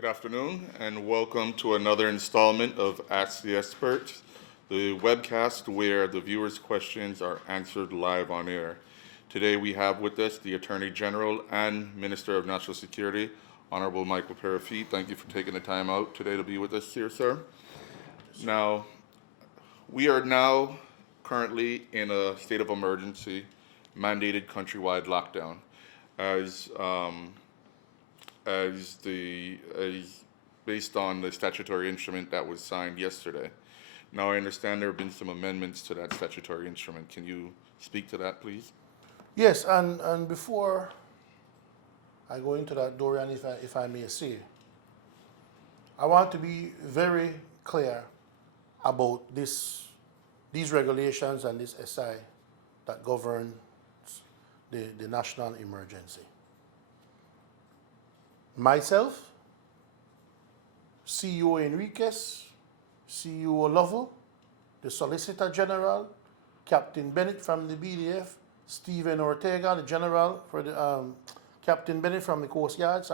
Good afternoon, and welcome to another installment of Ask the Expert, the webcast where the viewers' questions are answered live on air. Today we have with us the Attorney General and Minister of National Security, Honorable Michael Peyrefitte. Thank you for taking the time out today to be with us here, sir. Now, we are now currently in a state of emergency, mandated countrywide lockdown, as based on the statutory instrument that was signed yesterday. Now, I understand there have been some amendments to that statutory instrument. Can you speak to that, please? Yes, and before I go into that, Dorian, if I may say, I want to be very clear about these regulations and this SI that governs the national emergency. Myself, CEO Enriquez, CEO Lovell, the Solicitor General, Captain Bennett from the BDF, Stephen Ortega, the General for the Captain Bennett from the Coast Guard,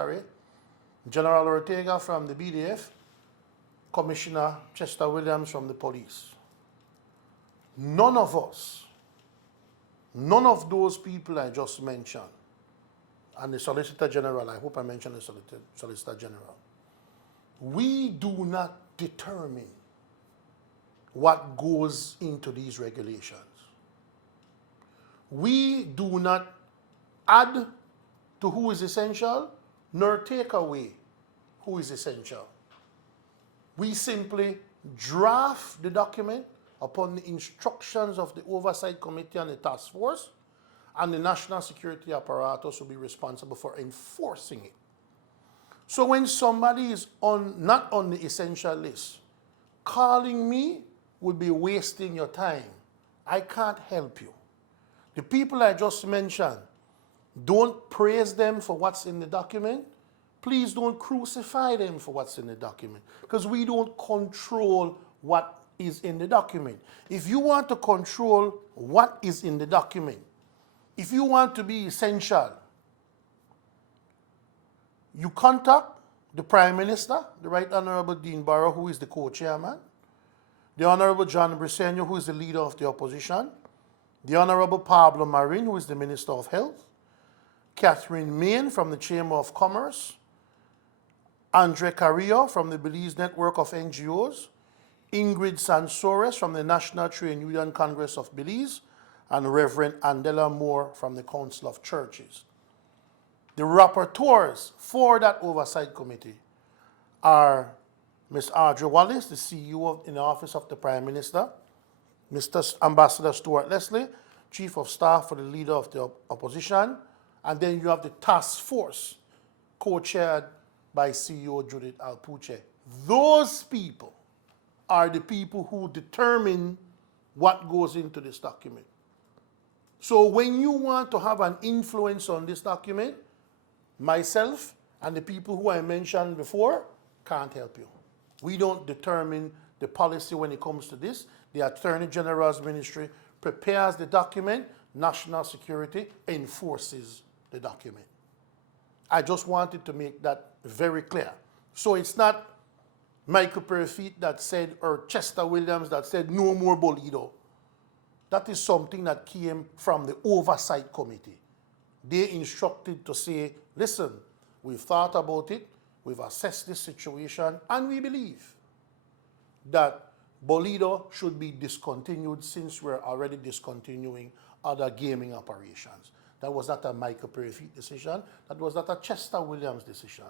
General Ortega from the BDF, Commissioner Chester Williams from the police. None of us, none of those people I just mentioned, and the Solicitor General, I hope I mentioned the Solicitor General, we do not determine what goes into these regulations. We do not add to who is essential, nor take away who is essential. We simply draft the document upon the instructions of the Oversight Committee and the Task Force, and the National Security Apparatus will be responsible for enforcing it. So when somebody is not on the essential list, calling me would be wasting your time. I can't help you. The people I just mentioned, don't praise them for what's in the document. Please don't crucify them for what's in the document, because we don't control what is in the document. If you want to control what is in the document, if you want to be essential, you contact the Prime Minister, the Right Honorable Dean Barrow, who is the co-chairman, the Honorable John Briceño, who is the leader of the opposition, the Honorable Pablo Marin, who is the Minister of Health, Catherine Main from the Chamber of Commerce, Andre Carrillo from the Belize Network of NGOs, Ingrid Sansores from the National Trade Union Congress of Belize, and Reverend Andela Moore from the Council of Churches. The rapporteurs for that oversight committee are Ms. Audrey Wallace, the CEO in the Office of the Prime Minister, Mr. Ambassador Stuart Leslie, Chief of Staff for the Leader of the Opposition, and then you have the task force co-chaired by CEO Judith Alpuche. Those people are the people who determine what goes into this document. So when you want to have an influence on this document, myself and the people who I mentioned before can't help you. We don't determine the policy when it comes to this. The Attorney General's Ministry prepares the document. National Security enforces the document. I just wanted to make that very clear. So it's not Michael Peyrefitte that said, or Chester Williams that said, no more Bolido. That is something that came from the Oversight Committee. They instructed to say, listen, we've thought about it, we've assessed this situation, and we believe that Bolido should be discontinued since we're already discontinuing other gaming operations. That was not a Michael Peyrefitte decision. That was not a Chester Williams decision.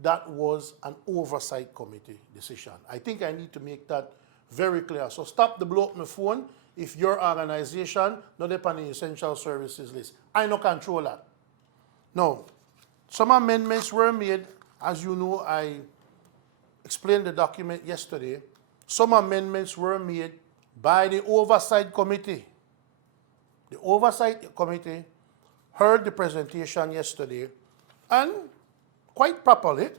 That was an Oversight Committee decision. I think I need to make that very clear. So stop the blow up my phone if your organization not upon the essential services list. I no control that. Now, some amendments were made. As you know, I explained the document yesterday. Some amendments were made by the Oversight Committee. The Oversight Committee heard the presentation yesterday, and quite properly,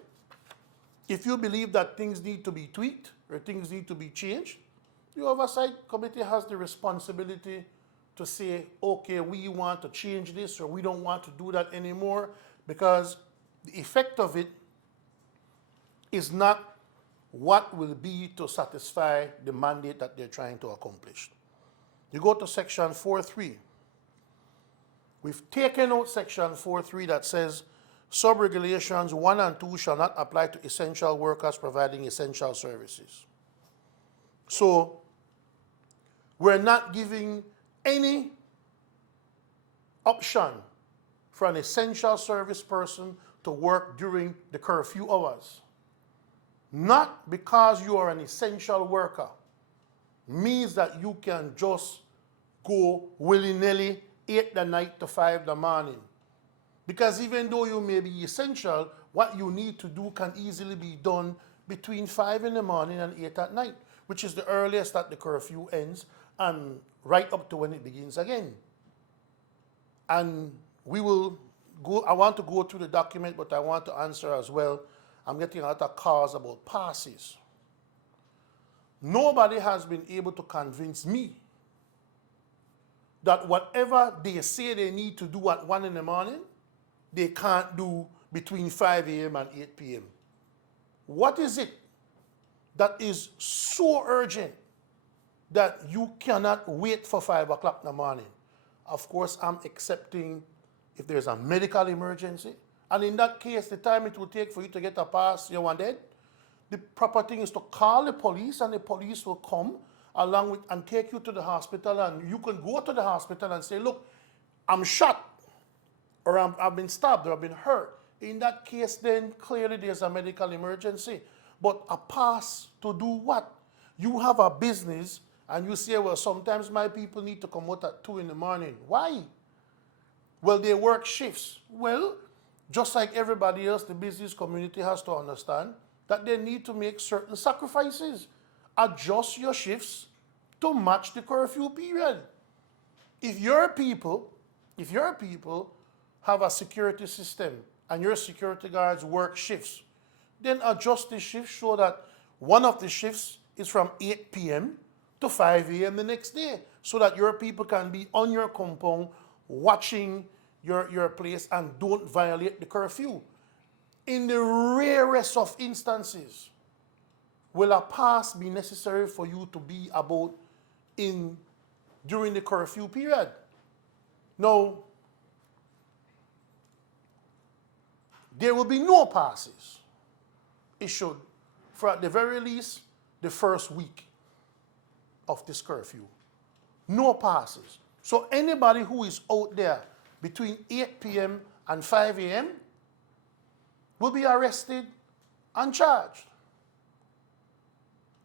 if you believe that things need to be tweaked or things need to be changed, the Oversight Committee has the responsibility to say, okay, we want to change this or we don't want to do that anymore, because the effect of it is not what will be to satisfy the mandate that they're trying to accomplish. You go to section 4.3. We've taken out section 4.3 that says sub-regulations 1 and 2 shall not apply to essential workers providing essential services. So we're not giving any option for an essential service person to work during the curfew hours. Not because you are an essential worker means that you can just go willy-nilly 8 the night to 5 the morning. Because even though you may be essential, what you need to do can easily be done between 5 in the morning and 8 at night, which is the earliest that the curfew ends and right up to when it begins again. And we will go, I want to go through the document, but I want to answer as well. I'm getting a lot of calls about passes. Nobody has been able to convince me that whatever they say they need to do at 1 in the morning, they can't do between 5 a.m. and 8 p.m. What is it that is so urgent that you cannot wait for 5 o'clock in the morning? Of course, I'm accepting if there's a medical emergency. And in that case, the time it will take for you to get a pass, you want dead. The proper thing is to call the police, and the police will come along with and take you to the hospital, and you can go to the hospital and say, look, I'm shot, or I've been stabbed, or I've been hurt. In that case, then clearly there's a medical emergency. But a pass to do what? You have a business and you say, well, sometimes my people need to come out at 2 in the morning. Why? Well, they work shifts. Well, just like everybody else, the business community has to understand that they need to make certain sacrifices. Adjust your shifts to match the curfew period. If your people have a security system and your security guards work shifts, then adjust the shift so that one of the shifts is from 8 p.m. to 5 a.m. the next day, so that your people can be on your compound watching your place and don't violate the curfew. In the rarest of instances, will a pass be necessary for you to be about during the curfew period? No. There will be no passes issued for at the very least the first week of this curfew. No passes. So anybody who is out there between 8 p.m. and 5 a.m. will be arrested and charged.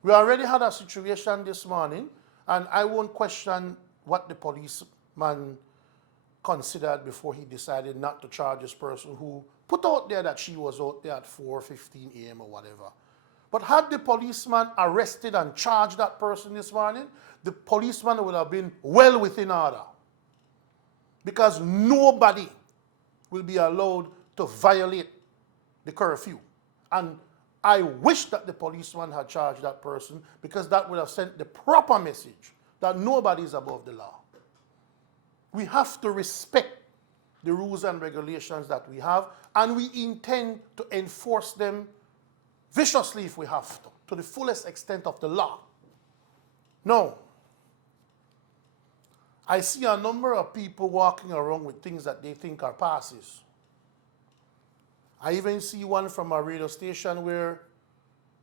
We already had a situation this morning, and I won't question what the policeman considered before he decided not to charge this person who put out there that she was out there at 4:15 a.m. or whatever. But had the policeman arrested and charged that person this morning, the policeman would have been well within order. Because nobody will be allowed to violate the curfew. And I wish that the policeman had charged that person, because that would have sent the proper message that nobody is above the law. We have to respect the rules and regulations that we have, and we intend to enforce them viciously if we have to the fullest extent of the law. No. I see a number of people walking around with things that they think are passes. I even see one from a radio station where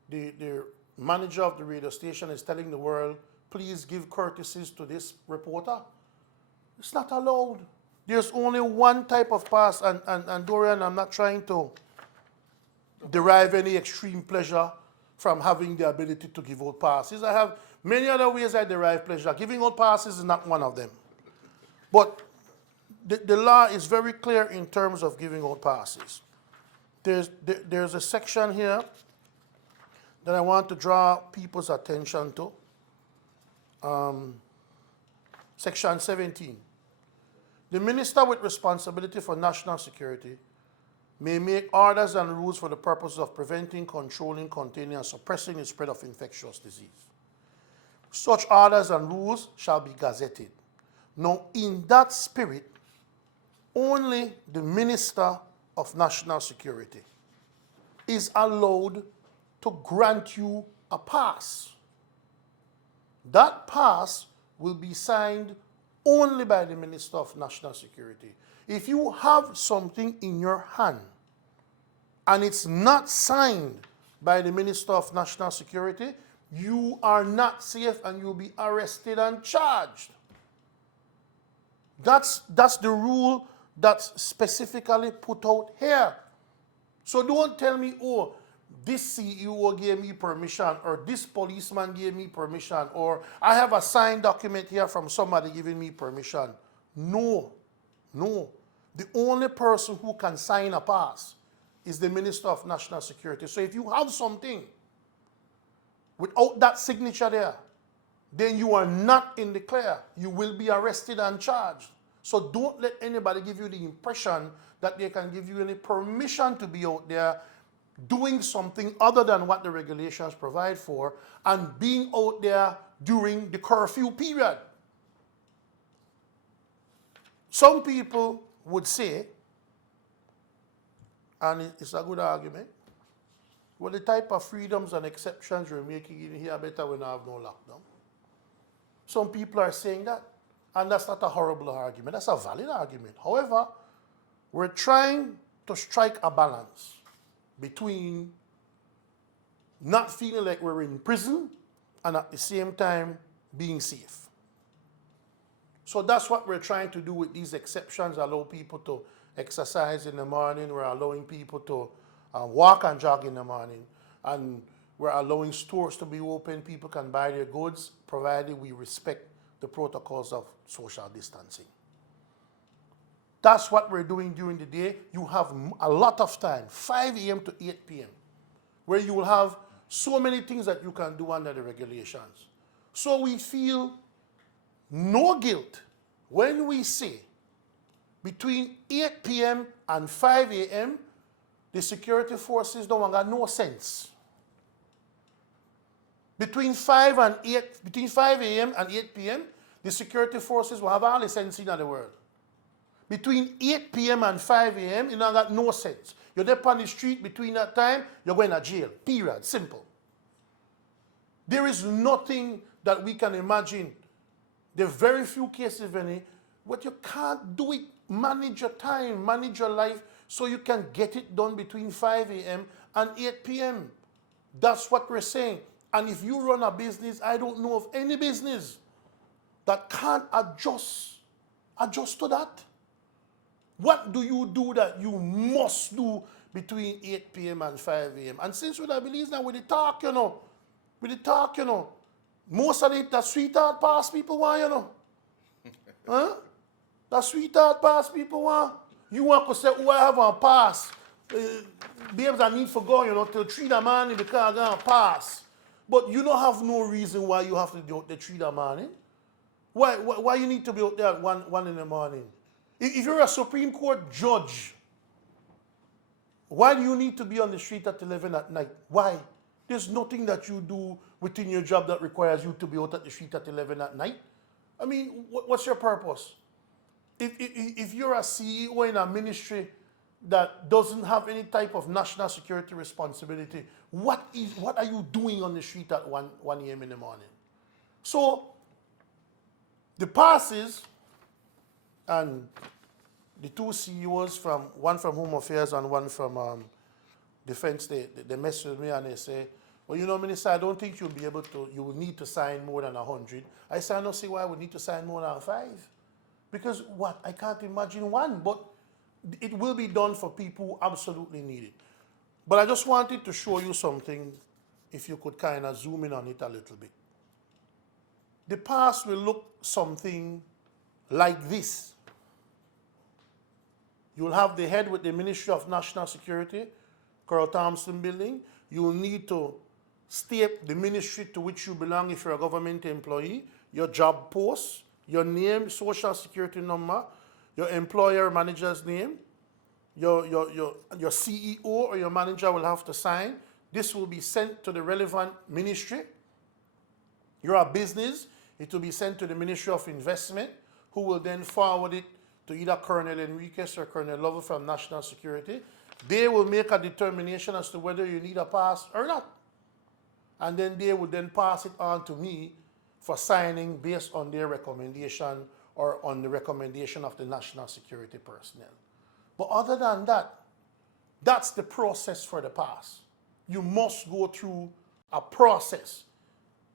the manager of the radio station is telling the world, please give courtesies to this reporter. It's not allowed. There's only one type of pass, and Dorian, I'm not trying to derive any extreme pleasure from having the ability to give out passes. I have many other ways I derive pleasure. Giving out passes is not one of them. But the law is very clear in terms of giving out passes. There's a section here that I want to draw people's attention to. Section 17. The minister with responsibility for national security may make orders and rules for the purpose of preventing, controlling, containing, and suppressing the spread of infectious disease. Such orders and rules shall be gazetted. Now, in that spirit, only the Minister of National Security is allowed to grant you a pass. That pass will be signed only by the Minister of National Security. If you have something in your hand and it's not signed by the Minister of National Security, you are not safe and you'll be arrested and charged. That's the rule that's specifically put out here. So don't tell me, oh, this CEO gave me permission, or this policeman gave me permission, or I have a signed document here from somebody giving me permission. No. The only person who can sign a pass is the Minister of National Security. So if you have something without that signature there, then you are not in the clear. You will be arrested and charged. So don't let anybody give you the impression that they can give you any permission to be out there doing something other than what the regulations provide for and being out there during the curfew period. Some people would say, and it's a good argument, well, the type of freedoms and exceptions you're making in here, better when I have no lockdown. Some people are saying that, and that's not a horrible argument. That's a valid argument. However, we're trying to strike a balance between not feeling like we're in prison and at the same time being safe. So that's what we're trying to do with these exceptions, allow people to exercise in the morning, we're allowing people to walk and jog in the morning, and we're allowing stores to be open, people can buy their goods, provided we respect the protocols of social distancing. That's what we're doing during the day. You have a lot of time, 5 a.m. to 8 p.m., where you will have so many things that you can do under the regulations. So we feel no guilt when we say between 8 p.m. and 5 a.m., the security forces don't got no sense. Between 5 a.m. and 8 p.m., the security forces will have all the sense in the world. Between 8 p.m. and 5 a.m., you don't got no sense. You're there on the street between that time, you're going to jail. Period. Simple. There is nothing that we can imagine. There are very few cases, if any, but you can't do it. Manage your time, manage your life, so you can get it done between 5 a.m. and 8 p.m. That's what we're saying. And if you run a business, I don't know of any business that can't adjust to that. What do you do that you must do between 8 p.m. and 5 a.m.? And since we have believe now with the talk, most of the sweetheart pass people want, huh? That sweetheart pass people want. You want to say, oh, I have a pass. Babes, I need for go, till 3 in the morning because I got a pass. But you don't have no reason why you have to be out there 3 in the morning. Why you need to be out there at 1 in the morning? If you're a Supreme Court judge, why do you need to be on the street at 11 at night? Why? There's nothing that you do within your job that requires you to be out at the street at 11 at night. I mean, what's your purpose? If you're a CEO in a ministry that doesn't have any type of national security responsibility, what are you doing on the street at 1 a.m. in the morning? So, the passes and the two CEOs, one from Home Affairs and one from Defense, they messaged with me and they say, well, Minister, I don't think you will need to sign more than 100. I said, I don't see why I would need to sign more than 5. Because what? I can't imagine one, but it will be done for people who absolutely need it. But I just wanted to show you something, if you could kind of zoom in on it a little bit. The pass will look something like this. You'll have the head with the Ministry of National Security, Carl Thompson building. You'll need to state the ministry to which you belong if you're a government employee, your job post, your name, social security number, your employer manager's name, your CEO or your manager will have to sign. This will be sent to the relevant ministry. You're a business, it will be sent to the Ministry of Investment, who will then forward it to either Colonel Enriquez or Colonel Lovell from National Security. They will make a determination as to whether you need a pass or not. and then they would then pass it on to me for signing based on their recommendation or on the recommendation of the national security personnel. But other than that, that's the process for the pass. You must go through a process.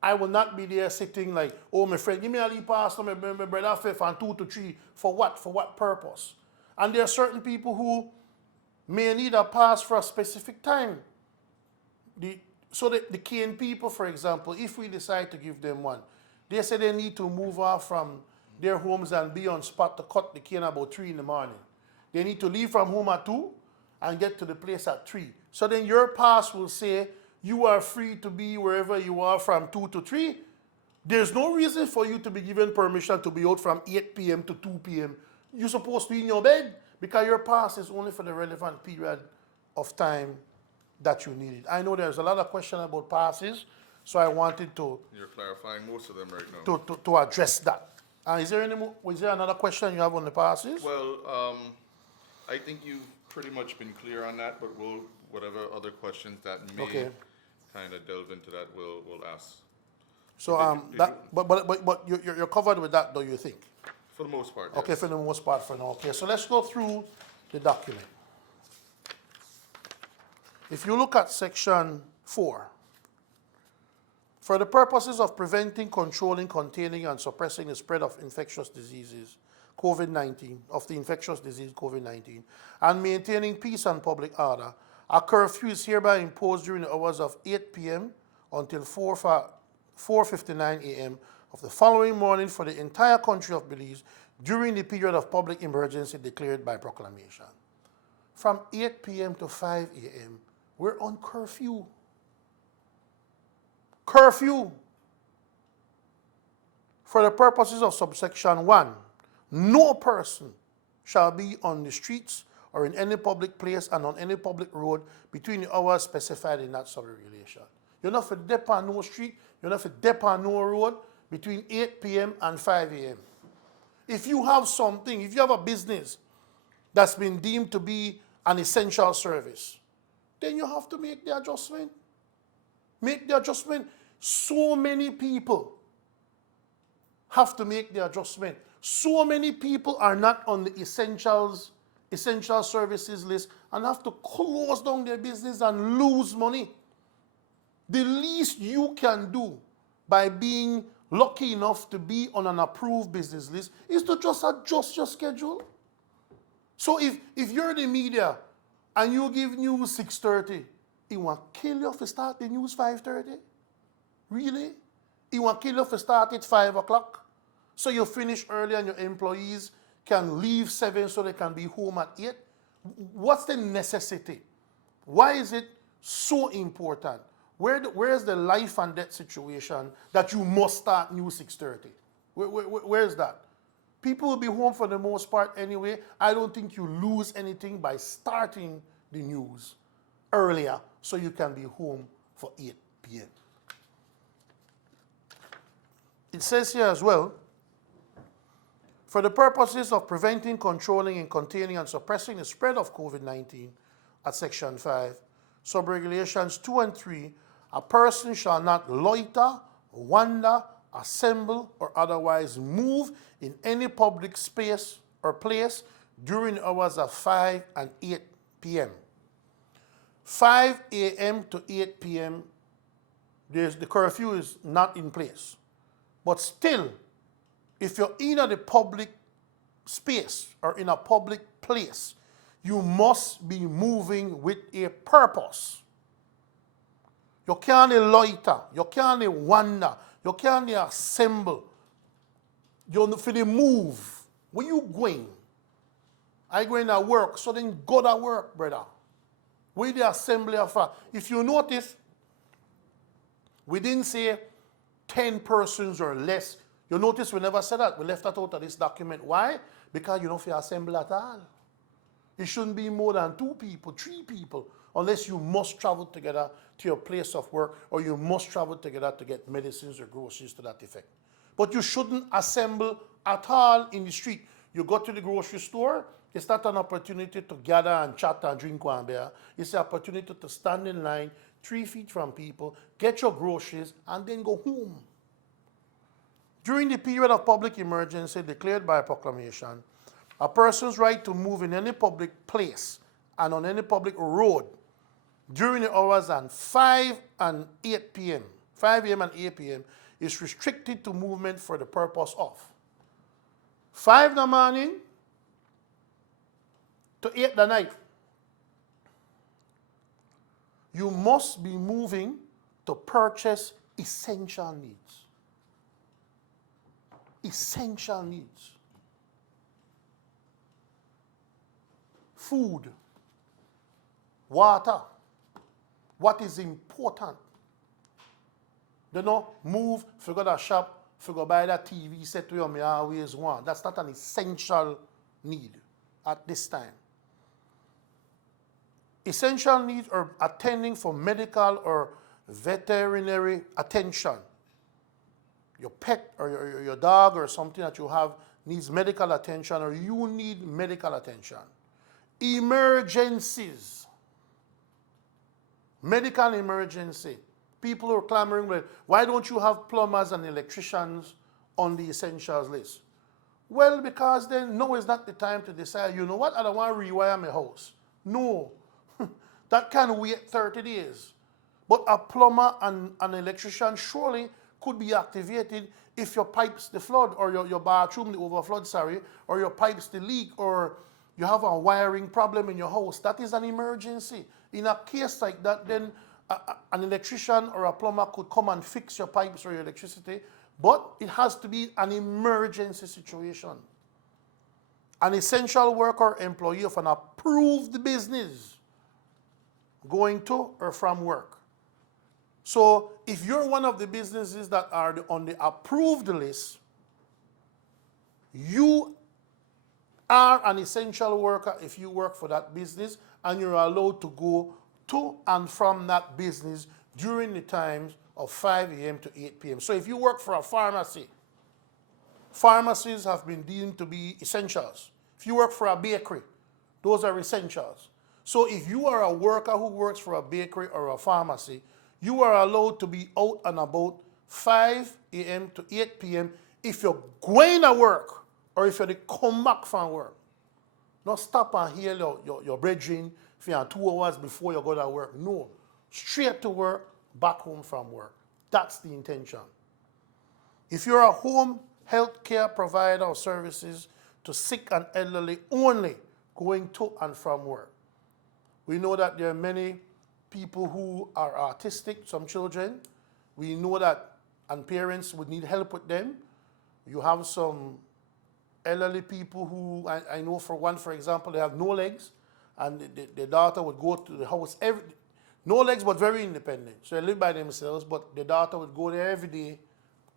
I will not be there sitting like, oh, my friend, give me a leave pass, my brother fifth and 2 to 3. For what? For what purpose? And there are certain people who may need a pass for a specific time. So the cane people, for example, if we decide to give them one, they say they need to move off from their homes and be on spot to cut the cane about 3 in the morning. They need to leave from home at 2 and get to the place at 3. So then your pass will say you are free to be wherever you are from 2 to 3. There's no reason for you to be given permission to be out from 8 p.m. to 2 p.m. You're supposed to be in your bed because your pass is only for the relevant period of time that you need it. I know there's a lot of questions about passes, so I wanted to You're clarifying most of them right now. to address that. Is there another question you have on the passes? Well, I think you've pretty much been clear on that, but whatever other questions that may Okay. kind of delve into that, we'll ask. So but you're covered with that, though, you think? For the most part, Okay, yes. for the most part for now. Okay, so let's go through the document. If you look at section 4, for the purposes of preventing, controlling, containing, and suppressing the spread of infectious diseases, COVID-19, of the infectious disease COVID-19, and maintaining peace and public order, a curfew is hereby imposed during the hours of 8 p.m. until 4:59 a.m. of the following morning for the entire country of Belize during the period of public emergency declared by proclamation. From 8 p.m. to 5 a.m., we're on curfew. Curfew. For the purposes of subsection 1, no person shall be on the streets or in any public place and on any public road between the hours specified in that sub-regulation. You're not for dep on no street, you're not for dep on no road between 8 p.m. and 5 a.m. If you have something, if you have a business that's been deemed to be an essential service, then you have to make the adjustment. Make the adjustment. So many people have to make the adjustment. So many people are not on the essential services list and have to close down their business and lose money. The least you can do by being lucky enough to be on an approved business list is to just adjust your schedule. So if you're the media and you give news 6:30, it want kill you if you start the news 5:30? Really? It want kill you if you start at 5 o'clock? So you finish early and your employees can leave 7 so they can be home at 8? What's the necessity? Why is it so important? Where is the life and death situation that you must start news 6:30? Where is that? People will be home for the most part anyway. I don't think you lose anything by starting the news earlier so you can be home for 8 p.m. It says here as well, for the purposes of preventing, controlling, and containing and suppressing the spread of COVID-19 at Section 5, Sub-Regulations 2 and 3, a person shall not loiter, wander, assemble, or otherwise move in any public space or place during the hours of 5 and 8 p.m. 5 a.m. to 8 p.m., the curfew is not in place. But still, if you're in the public space or in a public place, you must be moving with a purpose. You can't loiter, you can't wander, you can't assemble. You're for the move. Where you going? I going to work, so then go to work, brother. Where the assembly of if you notice, we didn't say 10 persons or less. You notice we never said that. We left that out of this document. Why? Because you don't feel assemble at all. It shouldn't be more than 2 people, 3 people, unless you must travel together to your place of work or you must travel together to get medicines or groceries to that effect. But you shouldn't assemble at all in the street. You go to the grocery store, It's not an opportunity to gather and chat and drink one beer. It's an opportunity to stand in line 3 feet from people, get your groceries, and then go home. During the period of public emergency declared by proclamation, a person's right to move in any public place and on any public road during the hours and 5 and 8 p.m., 5 a.m. and 8 p.m. is restricted to movement for the purpose of 5 in the morning to 8 the night. You must be moving to purchase essential needs. Essential needs. Food, water, what is important. Do not move, if you go to a shop, if you go buy that TV set where you always want. That's not an essential need at this time. Essential needs are attending for medical or veterinary attention. Your pet or your dog or something that you have needs medical attention, or you need medical attention. Emergencies. Medical emergency. People are clamoring, well, why don't you have plumbers and electricians on the essentials list? Well, because then no is not the time to decide, you know what, I don't want to rewire my house. No. That can wait 30 days. But a plumber and an electrician surely could be activated if your pipes the flood, or your bathroom the overflood, or your pipes the leak, or you have a wiring problem in your house. That is an emergency. In a case like that, then an electrician or a plumber could come and fix your pipes or your electricity, but it has to be an emergency situation. An essential worker or employee of an approved business going to or from work. So if you're one of the businesses that are on the approved list, you are an essential worker if you work for that business, and you're allowed to go to and from that business during the times of 5 a.m. to 8 p.m. So if you work for a pharmacy, pharmacies have been deemed to be essentials. If you work for a bakery, those are essentials. So if you are a worker who works for a bakery or a pharmacy, you are allowed to be out and about 5 a.m. to 8 p.m. if you're going to work or if you're to come back from work. Not stop and hear your brethren for 2 hours before you go to work. No. Straight to work, back home from work. That's the intention. If you're a home health care provider of services to sick and elderly only going to and from work. We know that there are many people who are autistic, some children. We know that, and parents would need help with them. You have some elderly people who, I know for one, for example, they have no legs, and the daughter would go to the house no legs but very independent. So they live by themselves, but the daughter would go there every day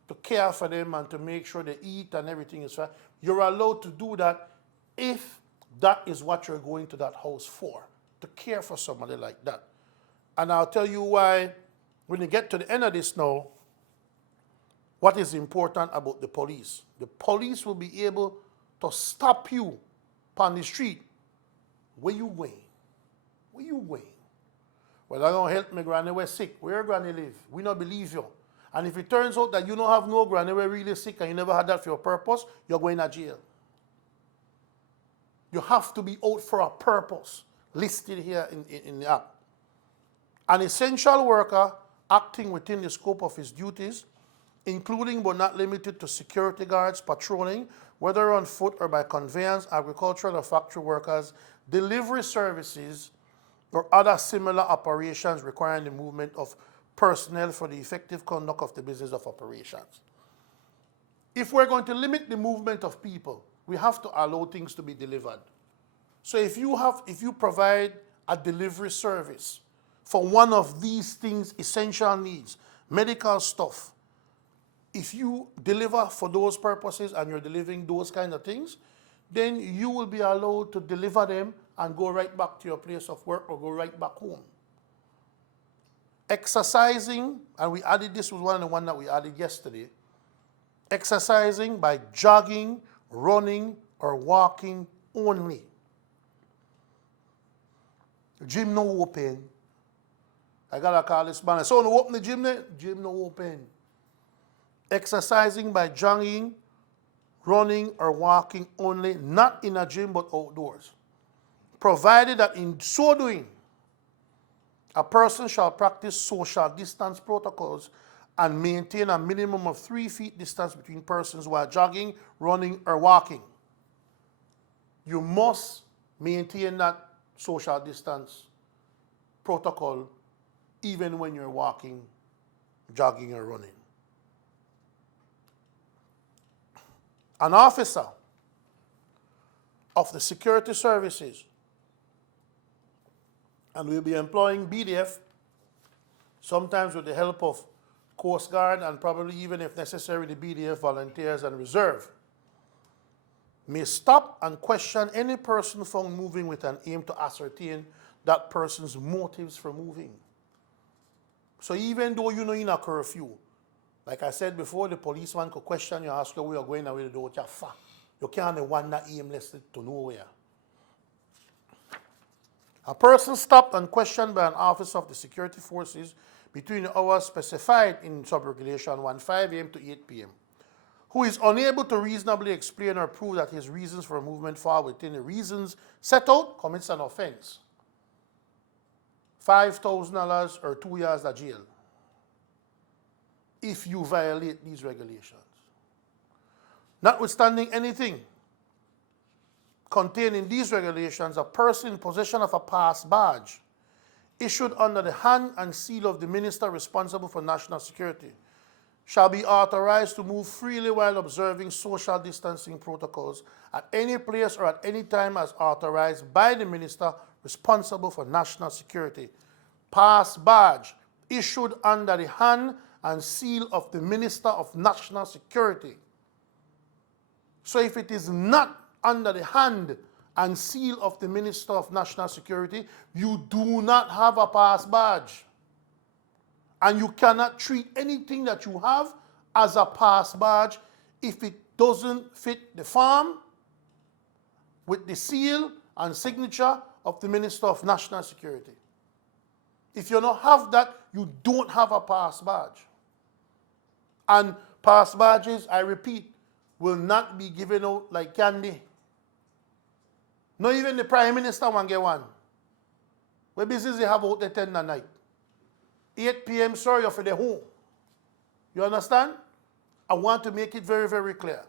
to care for them and to make sure they eat and everything is fine. You're allowed to do that if that is what you're going to that house for, to care for somebody like that. And I'll tell you why, when you get to the end of this now, what is important about the police. The police will be able to stop you on the street. Where you going? Where you going? Well, I don't help my granny, we're sick. Where granny live? We don't believe you. And if it turns out that you don't have no granny, we're really sick, and you never had that for your purpose, you're going to jail. You have to be out for a purpose, listed here in the act. An essential worker acting within the scope of his duties, including but not limited to security guards patrolling, whether on foot or by conveyance, agricultural or factory workers, delivery services, or other similar operations requiring the movement of personnel for the effective conduct of the business of operations. If we're going to limit the movement of people, we have to allow things to be delivered. So if you provide a delivery service for one of these things, essential needs, medical stuff, if you deliver for those purposes and you're delivering those kind of things, then you will be allowed to deliver them and go right back to your place of work or go right back home. Exercising, and we added, this was one of the ones that we added yesterday, exercising by jogging, running, or walking only. Gym no open. I gotta call this man. So no open the gym there? Gym no open. Exercising by jogging, running, or walking only, not in a gym but outdoors. Provided that in so doing, a person shall practice social distance protocols and maintain a minimum of 3 feet distance between persons while jogging, running, or walking. You must maintain that social distance protocol even when you're walking, jogging, or running. An officer of the security services, and we'll be employing BDF, sometimes with the help of Coast Guard and probably even if necessary the BDF volunteers and reserve, may stop and question any person found moving with an aim to ascertain that person's motives for moving. So even though you know in a curfew, like I said before, the policeman could question you, ask you where you're going and where you do your fa. You can't wander aimlessly to nowhere. A person stopped and questioned by an officer of the security forces between the hours specified in sub-regulation 5 a.m. to 8 p.m., who is unable to reasonably explain or prove that his reasons for movement fall within the reasons set out, commits an offense. $5,000 or 2 years of jail if you violate these regulations. Notwithstanding anything contained in these regulations, a person in possession of a pass badge issued under the hand and seal of the minister responsible for national security shall be authorized to move freely while observing social distancing protocols at any place or at any time as authorized by the minister responsible for national security. Pass badge issued under the hand and seal of the Minister of National Security. So if it is not under the hand and seal of the Minister of National Security, you do not have a pass badge. And you cannot treat anything that you have as a pass badge if it doesn't fit the form with the seal and signature of the Minister of National Security. If you don't have that, you don't have a pass badge. And pass badges, I repeat, will not be given out like candy. Not even the Prime Minister will get one. What business they have out at 10 at night? 8 p.m., sir, you're for the home. You understand? I want to make it very, very clear.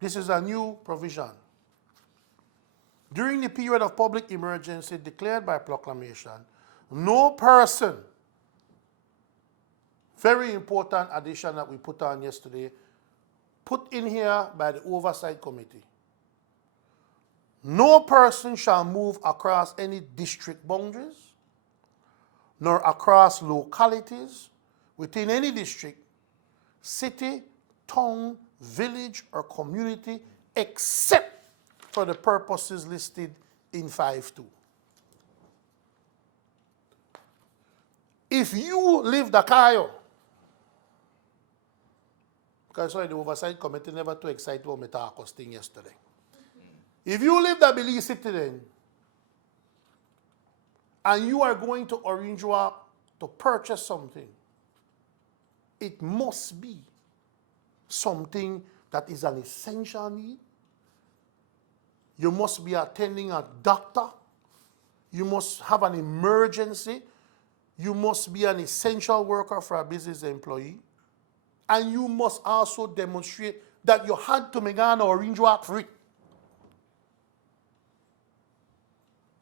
This is a new provision. During the period of public emergency declared by proclamation, no person, very important addition that we put on yesterday, put in here by the Oversight Committee. No person shall move across any district boundaries, nor across localities within any district, city, town, village, or community, except for the purposes listed in 5.2. If you live Dakayo, because sorry, the Oversight Committee never too excited about Metacos thing yesterday. If you live that Belize City then, and you are going to Orange Walk to purchase something, it must be something that is an essential need. You must be attending a doctor. You must have an emergency. You must be an essential worker for a business employee. And you must also demonstrate that you had to make an Orange Walk for it.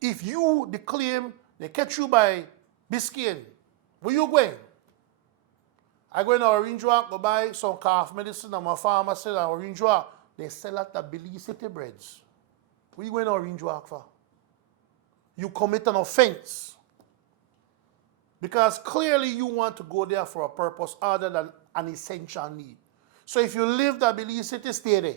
If you claim they catch you by Biscayne, where you going? I go in Orange Walk, go buy some cough medicine and my pharmacy at Orange Walk. They sell at the Belize City breads. Where you going to Orange Walk for? You commit an offense. Because clearly you want to go there for a purpose other than an essential need. So if you live at Belize City, stay there.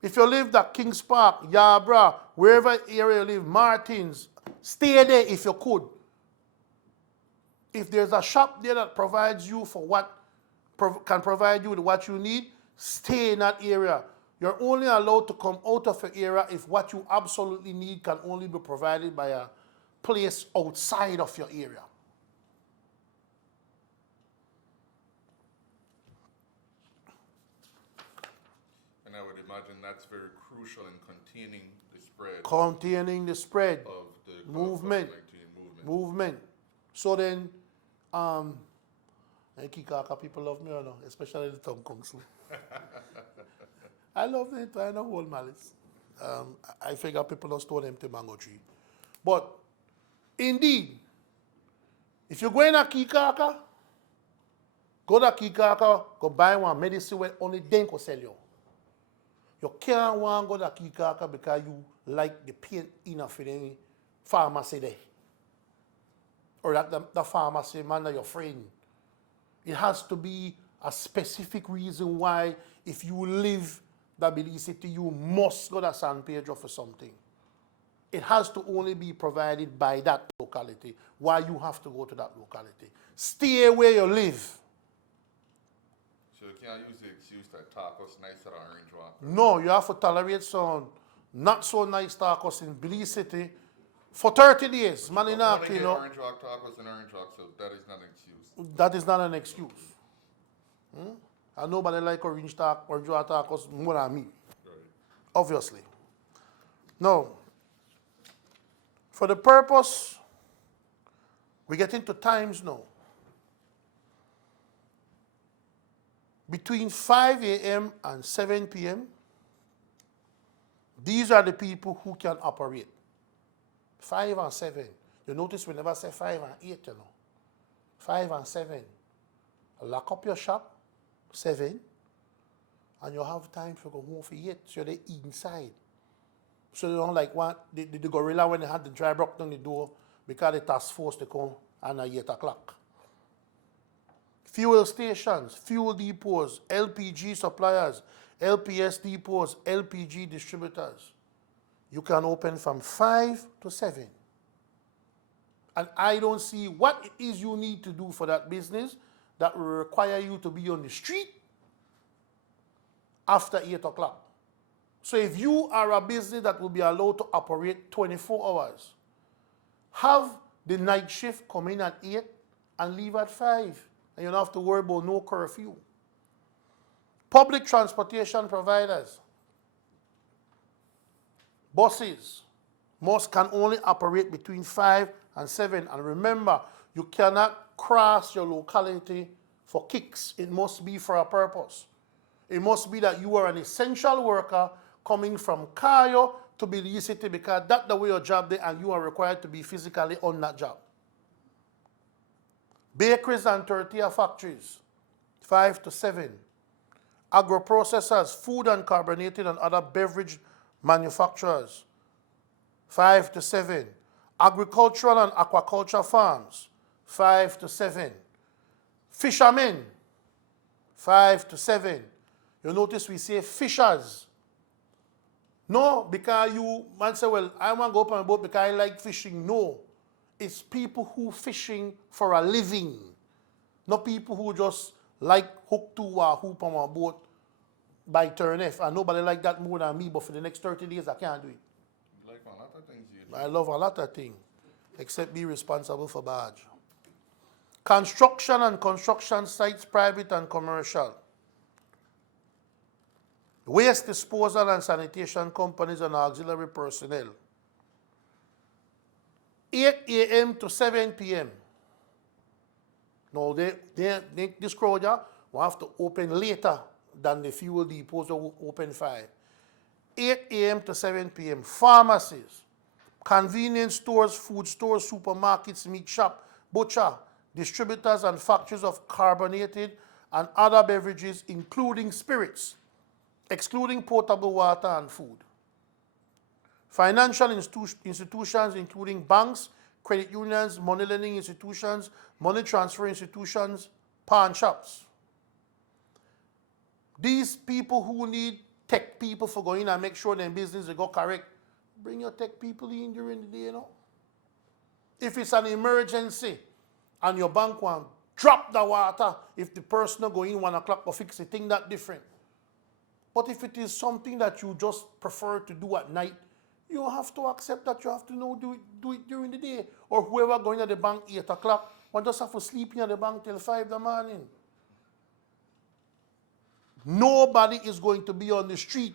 If you live at Kings Park, Yarborough, wherever area you live, Martins, stay there if you could. If there's a shop there that provides you for what can provide you with what you need, stay in that area. You're only allowed to come out of your area if what you absolutely need can only be provided by a place outside of your area. And I would imagine that's very crucial in containing the spread Containing the spread, of the movement. COVID-19 movement. So then, Kikaka people love me or no, especially the town council. I love it, I know whole malice. I figure people don't stone empty mango tree. But indeed, if you're going to Kikaka, go to Kikaka, go buy one medicine where only then can sell you. You can't want to go to Kikaka because you like the paint enough in the pharmacy there. Or that the pharmacy man that your friend. It has to be a specific reason why if you live that Belize City, you must go to San Pedro for something. It has to only be provided by that locality, why you have to go to that locality. Stay where you live. So you can't use the excuse that tacos nice at Orange Walk. No, you have to tolerate some not so nice tacos in Belize City for 30 days. Man, in a, you know, Orange Walk tacos in Orange Walk, so that is not an excuse. that is not an excuse. And nobody like orange walk tacos more than me. Right. Obviously. Now, for the purpose, we get into times now. Between 5 a.m. and 7 p.m., these are the people who can operate. 5 and 7. You notice we never say 5 and 8, you know. 5 and 7. Lock up your shop, 7, and you have time to go home for 8, so they inside. So you don't like the gorilla when they had the dry broke down the door because the task force they come and at 8 o'clock. Fuel stations, fuel depots, LPG suppliers, LPS depots, LPG distributors. You can open from 5 to 7. And I don't see what it is you need to do for that business that will require you to be on the street after 8 o'clock. So if you are a business that will be allowed to operate 24 hours, have the night shift come in at 8 and leave at 5. And you don't have to worry about no curfew. Public transportation providers, buses, can only operate between 5 and 7. And remember, you cannot cross your locality for kicks. It must be for a purpose. It must be that you are an essential worker coming from Cayo to Belize City because that's the way your job there and you are required to be physically on that job. Bakeries and tortilla factories, 5 to 7. Agro-processors, food and carbonated and other beverage manufacturers, 5 to 7. Agricultural and aquaculture farms, 5 to 7. Fishermen, 5 to 7. You notice we say fishers. No, because you might say, well, I want to go up on a boat because I like fishing. No, it's people who fishing for a living. Not people who just like hook to or hoop on a boat by turn F. And nobody like that more than me, but for the next 30 days, I can't do it. You like a lot of things you do. I love a lot of things, except be responsible for badge. Construction and construction sites, private and commercial. Waste disposal and sanitation companies and auxiliary personnel. 8 a.m. to 7 p.m. Now, this crowd will have to open later than the fuel depots will open 5. 8 a.m. to 7 p.m. Pharmacies, convenience stores, food stores, supermarkets, meat shop, butcher, distributors and factories of carbonated and other beverages, including spirits, excluding potable water and food. Financial institutions, including banks, credit unions, money lending institutions, money transfer institutions, pawn shops. These people who need tech people for going in and make sure their business they go correct, bring your tech people in during the day, you know. If it's an emergency and your bank want drop the water, if the person go in 1 o'clock or fix the thing, that different. But if it is something that you just prefer to do at night, you have to accept that you have to do it during the day. Or whoever going to the bank 8 o'clock, one just have to sleep in the bank till 5 in the morning. Nobody is going to be on the street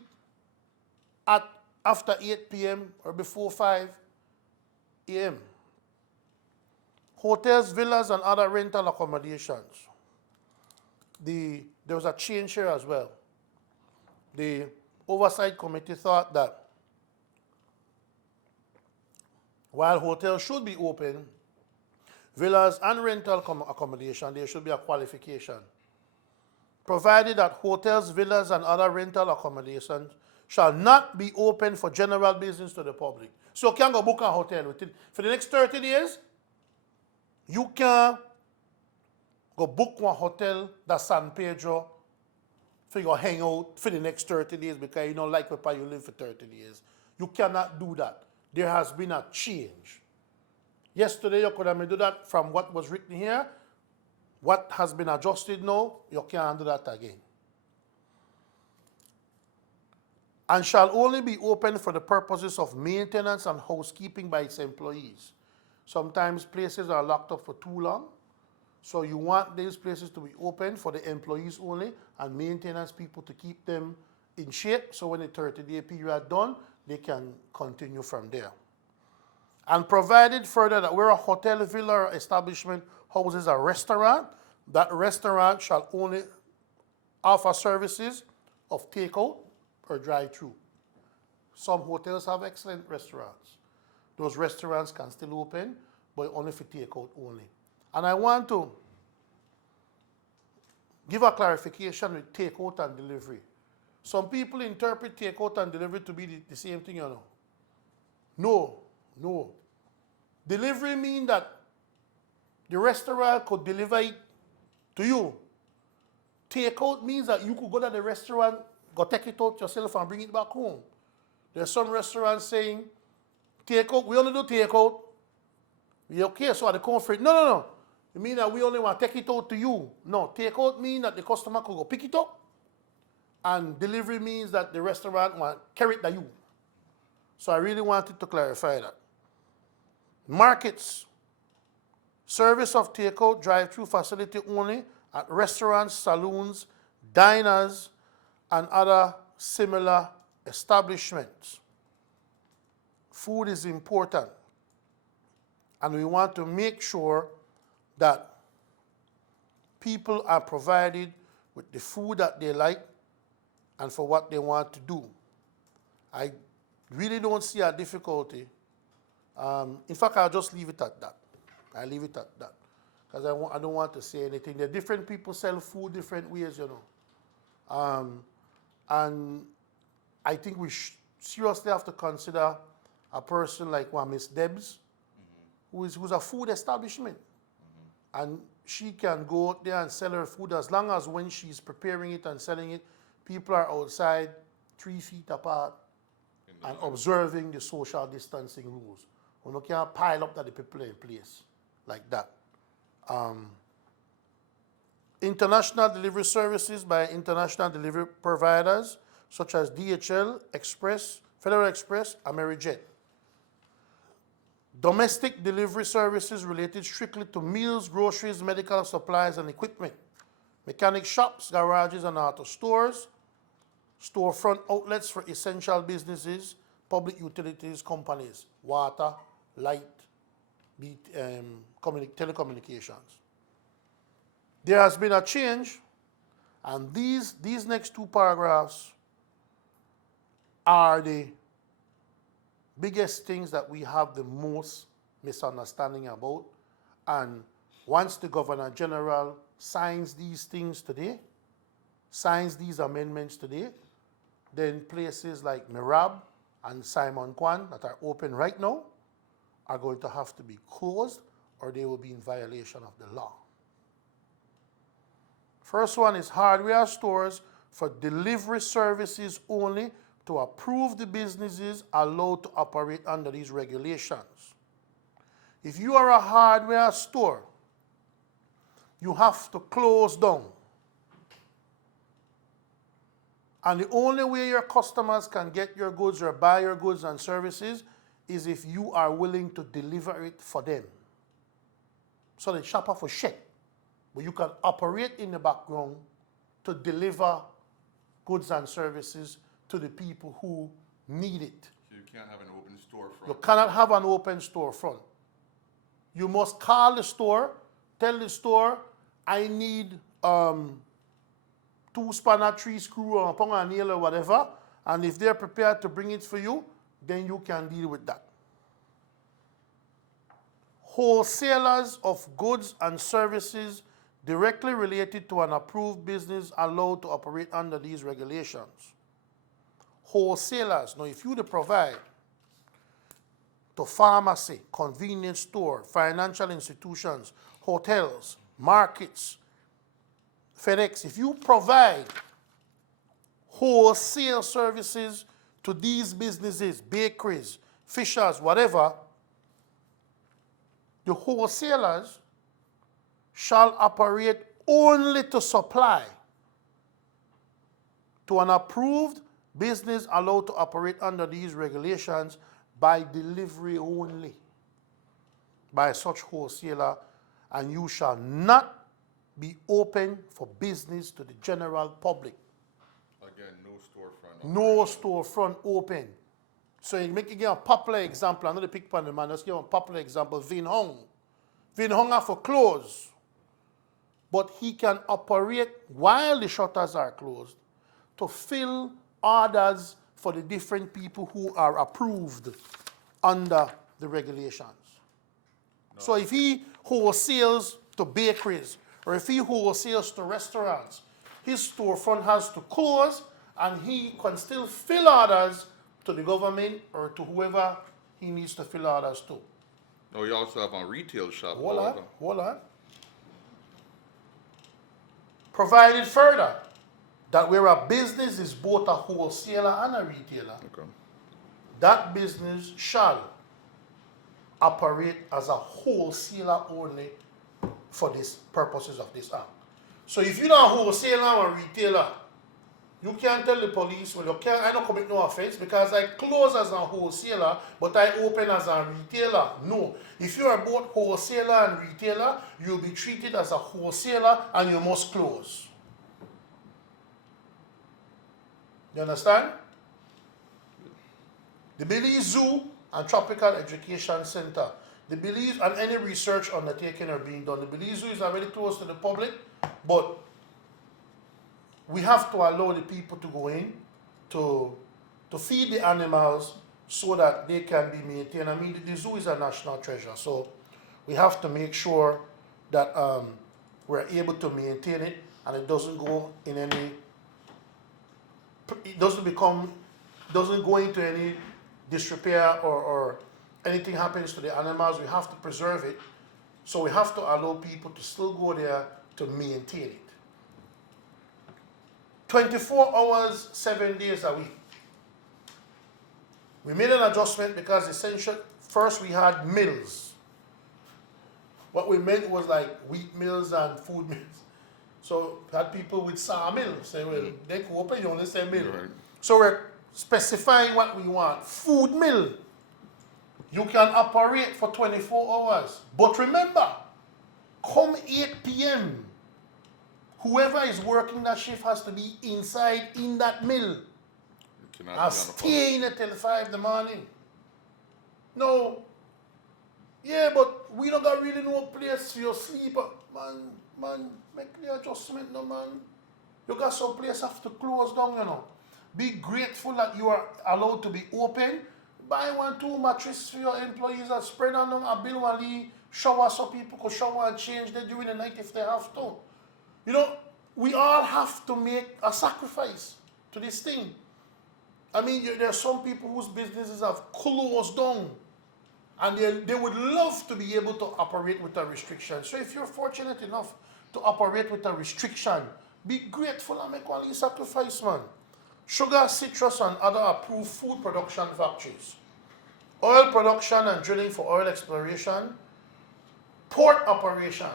at after 8 p.m. or before 5 a.m. Hotels, villas, and other rental accommodations. There was a change here as well. The oversight committee thought that while hotels should be open, villas and rental accommodation, there should be a qualification. Provided that hotels, villas, and other rental accommodations shall not be open for general business to the public. So you can't go book a hotel within, for the next 30 days. You can go book one hotel that's San Pedro for you hang out for the next 30 days because you don't like where you live for 30 days. You cannot do that. There has been a change. Yesterday you could have do that from what was written here. What has been adjusted now, you can't do that again. And shall only be open for the purposes of maintenance and housekeeping by its employees. Sometimes places are locked up for too long, so you want these places to be open for the employees only and maintenance people to keep them in shape, so when the 30-day period done, they can continue from there. And provided further that where a hotel, villa, or establishment houses a restaurant, that restaurant shall only offer services of takeout or drive-through. Some hotels have excellent restaurants. Those restaurants can still open, but only for takeout only. And I want to give a clarification with takeout and delivery. Some people interpret takeout and delivery to be the same thing, you know. No. Delivery means that the restaurant could deliver it to you. Takeout means that you could go to the restaurant, go take it out yourself and bring it back home. There's some restaurants saying, takeout, we only do takeout. We okay, so at the comfort. No. It means that we only want to take it out to you. No, takeout means that the customer could go pick it up. And delivery means that the restaurant want to carry it to you. So I really wanted to clarify that. Markets. Service of takeout drive-through facility only at restaurants, saloons, diners, and other similar establishments. Food is important. And we want to make sure that people are provided with the food that they like and for what they want to do. I really don't see a difficulty. In fact, I'll just leave it at that. I leave it at that. Because I don't want to say anything. There are different people sell food different ways, you know. And I think we seriously have to consider a person like Miss Debs, who's a food establishment. And she can go out there and sell her food as long as when she's preparing it and selling it, people are outside 3 feet apart and observing the social distancing rules. You can't pile up that the people are in place like that. International delivery services by international delivery providers such as DHL, Express, Federal Express, Amerijet. Domestic delivery services related strictly to meals, groceries, medical supplies, and equipment. Mechanic shops, garages, and auto stores. Storefront outlets for essential businesses, public utilities companies, water, light, telecommunications. There has been a change, and these next two paragraphs are the biggest things that we have the most misunderstanding about. And once the Governor General signs these things today, signs these amendments today, then places like Mirab and Simon Kwan that are open right now are going to have to be closed or they will be in violation of the law. First one is hardware stores for delivery services only to approve the businesses allowed to operate under these regulations. If you are a hardware store, you have to close down. And the only way your customers can get your goods or buy your goods and services is if you are willing to deliver it for them. So they shop for shit, but you can operate in the background to deliver goods and services to the people who need it. So you can't have an open storefront. You cannot have an open storefront. You must call the store, tell the store, I need 2 spanner, 3 screw, or a pound and nail or whatever, and if they're prepared to bring it for you, then you can deal with that. Wholesalers of goods and services directly related to an approved business allowed to operate under these regulations. Wholesalers, now if you provide to pharmacy, convenience store, financial institutions, hotels, markets, FedEx, if you provide wholesale services to these businesses, bakeries, fishers, whatever, the wholesalers shall operate only to supply to an approved business allowed to operate under these regulations by delivery only by such wholesaler, and you shall not be open for business to the general public. Again, no storefront. No storefront open. So you make again a popular example. I'm not pick on the man. Let's give a popular example. Vin Hong. Vin Hong have for close, but he can operate while the shutters are closed to fill orders for the different people who are approved under the regulations. No. So if he wholesales to bakeries or if he wholesales to restaurants, his storefront has to close and he can still fill orders to the government or to whoever he needs to fill orders to. No, you also have a retail shop. Hold on. Provided further that where a business is both a wholesaler and a retailer, okay, that business shall operate as a wholesaler only for these purposes of this act. So if you're not a wholesaler or a retailer, you can't tell the police, well, I don't commit no offense because I close as a wholesaler, but I open as a retailer. No. If you are both wholesaler and retailer, you'll be treated as a wholesaler and you must close. You understand? The Belize Zoo and Tropical Education Center, the Belize, and any research undertaken or being done, the Belize Zoo is already closed to the public, but we have to allow the people to go in to feed the animals so that they can be maintained. I mean, the zoo is a national treasure, so we have to make sure that we're able to maintain it and it doesn't go in any, it doesn't go into any disrepair or anything happens to the animals. We have to preserve it, so we have to allow people to still go there to maintain it. 24 hours, 7 days a week. We made an adjustment because essentially, first we had mills. What we meant was like wheat mills and food mills. So we had people with sawmills say, well, they can open, you only say mill. Right. So we're specifying what we want. Food mill. You can operate for 24 hours. But remember, come 8 p.m., whoever is working that shift has to be inside in that mill. And stay in it till 5 in the morning. No. Yeah, but we don't got really no place for your sleep. Man, make the adjustment, no man. You got some place have to close down, you know. Be grateful that you are allowed to be open. Buy 1-2 mattresses for your employees and spread on them a bill and leave shower so people could shower and change them during the night if they have to. You know, we all have to make a sacrifice to this thing. I mean, there are some people whose businesses have closed down and they would love to be able to operate with a restriction. So if you're fortunate enough to operate with a restriction, be grateful and make one sacrifice, man. Sugar, citrus, and other approved food production factories. Oil production and drilling for oil exploration. Port operations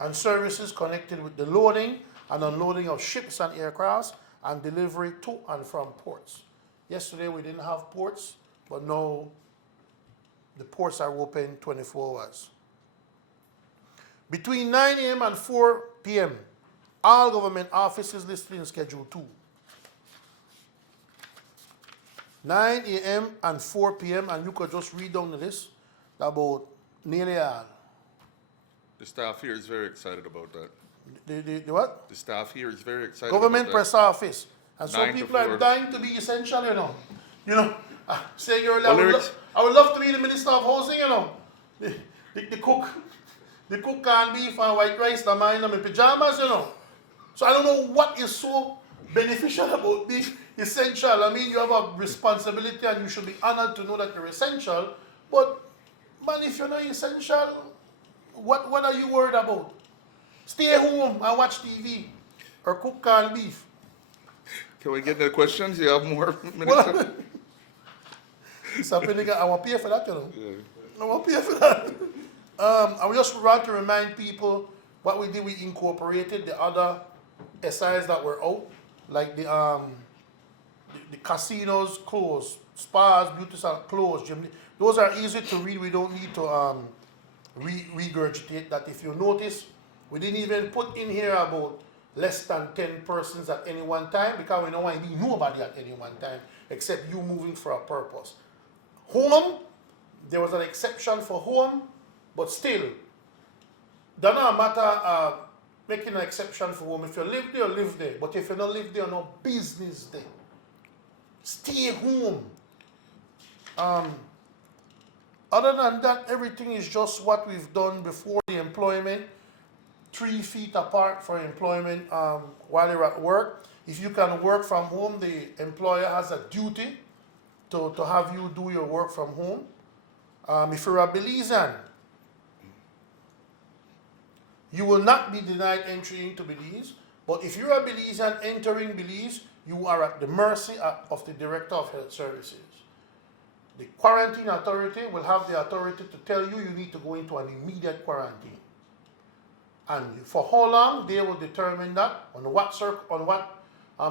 and services connected with the loading and unloading of ships and aircrafts and delivery to and from ports. Yesterday we didn't have ports, but now the ports are open 24 hours. Between 9 a.m. and 4 p.m., all government offices listed in Schedule 2. 9 a.m. and 4 p.m., and you could just read down the list about nearly all. The staff here is very excited about that. The what? The staff here is very excited Government about press office. And some 9 to people are 4. dying to be essential, you know. Say you're Well, I would love to be the Minister of Housing, you know. The cook can't beef and white rice, the man in my pajamas, you know. So I don't know what is so beneficial about being essential. I mean, you have a responsibility and you should be honored to know that you're essential. But, man, if you're not essential, what are you worried about? Stay home and watch TV or cook canned beef. Can we get the questions? You have more minutes? Well, something I want to pay for that, you know. Yeah. I want to pay for that. And we just want to remind people what we did. We incorporated the other SIs that were out, like the casinos closed, spas, beauty salons closed, gym. Those are easy to read. We don't need to regurgitate that. If you notice, we didn't even put in here about less than 10 persons at any one time, because we don't want to be nobody at any one time except you moving for a purpose. Home, there was an exception for home, but still, does not matter making an exception for home. If you live there, live there. But if you don't live there, no business there. Stay home. Other than that, everything is just what we've done before. The employment, 3 feet apart for employment while you're at work. If you can work from home, the employer has a duty to have you do your work from home. If you're a Belizean, you will not be denied entry into Belize. But if you're a Belizean entering Belize, you are at the mercy of the Director of Health Services. The quarantine authority will have the authority to tell you need to go into an immediate quarantine. And for how long, they will determine that. On what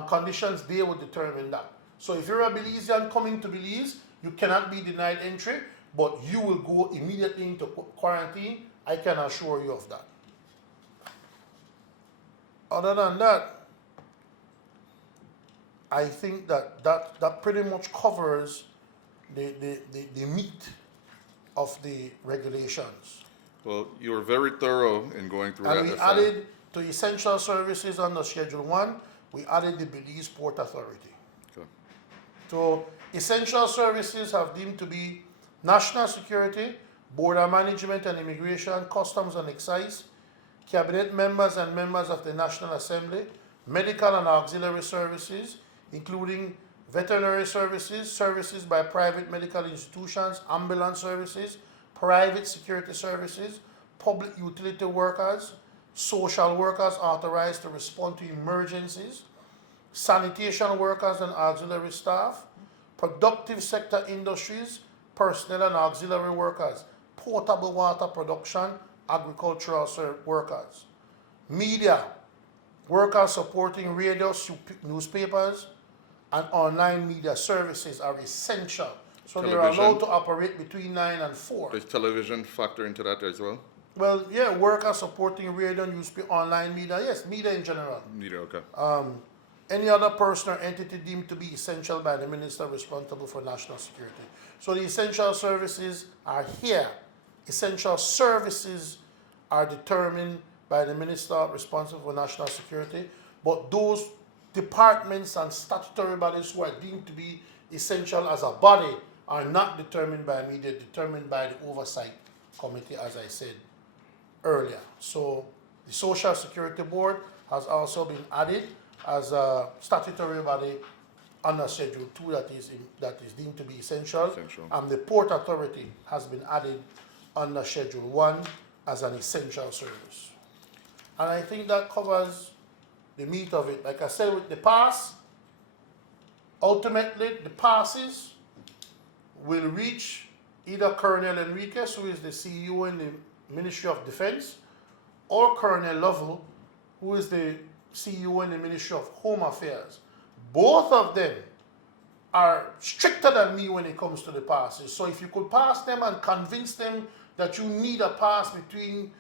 conditions, they will determine that. So if you're a Belizean coming to Belize, you cannot be denied entry, but you will go immediately into quarantine. I can assure you of that. Other than that, I think that pretty much covers the meat of the regulations. Well, you were very thorough in going through And that. we added to essential services under Schedule 1, we added the Belize Port Authority. Okay. So essential services have deemed to be national security, border management and immigration, customs and excise, cabinet members and members of the National Assembly, medical and auxiliary services, including veterinary services, services by private medical institutions, ambulance services, private security services, public utility workers, social workers authorized to respond to emergencies, sanitation workers and auxiliary staff, productive sector industries, personnel and auxiliary workers, potable water production, agricultural workers, media, workers supporting radio, newspapers, and online media services are essential. So they're allowed to operate between 9 and 4. Does television factor into that as well? Well, yeah, workers supporting radio, newspaper, online media, yes, media in general. Media, okay. Any other person or entity deemed to be essential by the minister responsible for national security. So the essential services are here. Essential services are determined by the minister responsible for national security, but those departments and statutory bodies who are deemed to be essential as a body are not determined by me, they're determined by the oversight committee, as I said earlier. So the Social Security Board has also been added as a statutory body under Schedule 2 that is deemed to be essential. And the Port Authority has been added under Schedule 1 as an essential service. And I think that covers the meat of it. Like I said, with the pass, ultimately the passes will reach either Colonel Enriquez, who is the CEO in the Ministry of Defense, or Colonel Lovell, who is the CEO in the Ministry of Home Affairs. both of them are stricter than me when it comes to the passes. So if you could pass them and convince them that you need a pass between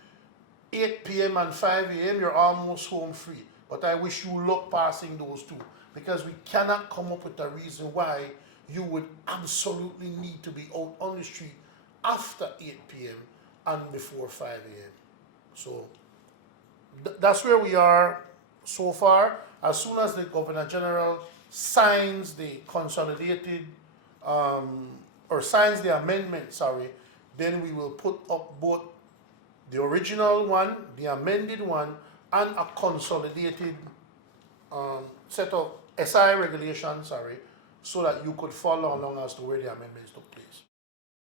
8 p.m. and 5 a.m., you're almost home free. But I wish you luck passing those two, because we cannot come up with a reason why you would absolutely need to be out on the street after 8 p.m. and before 5 a.m. So that's where we are so far. As soon as the Governor General signs the consolidated, or signs the amendment, then we will put up both the original one, the amended one, and a consolidated set of SI regulations, so that you could follow along as to where the amendments took place.